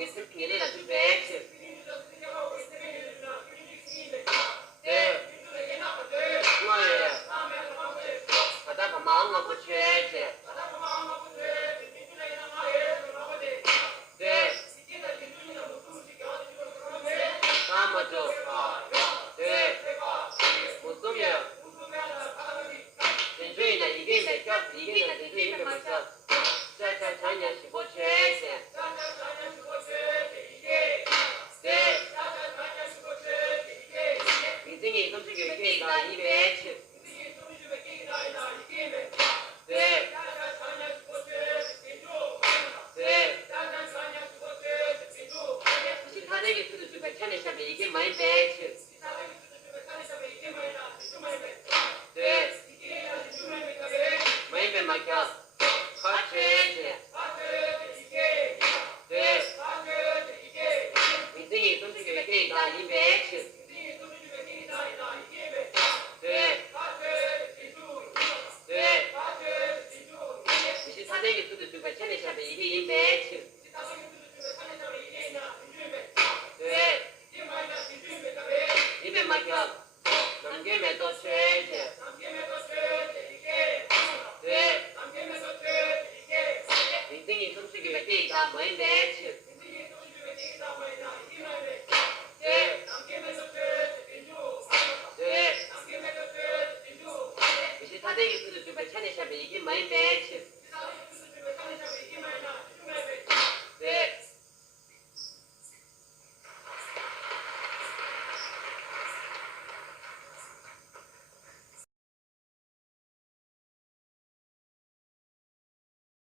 Gesetzgeber zu Bäche. Ngoài người ta có mong mà có chuyện chứ. Mà cho một số nhiều tình duy là 이게 맥혀 이게 là tình duy mà cho 자녀 15채 인생이 끔찍이 이게 나 200채 시타되게 쓰도 주변 차내시면 이게 많이 배치 많이 배 막혀 커트지 인생이 끔찍이 이게 나 200채 시타되게 쓰도 주변 차내시면 이게 200채 입에 막혀 남김에 또 쇠지 인생이 숨쉬기 왜 뛰다 뭐인 배치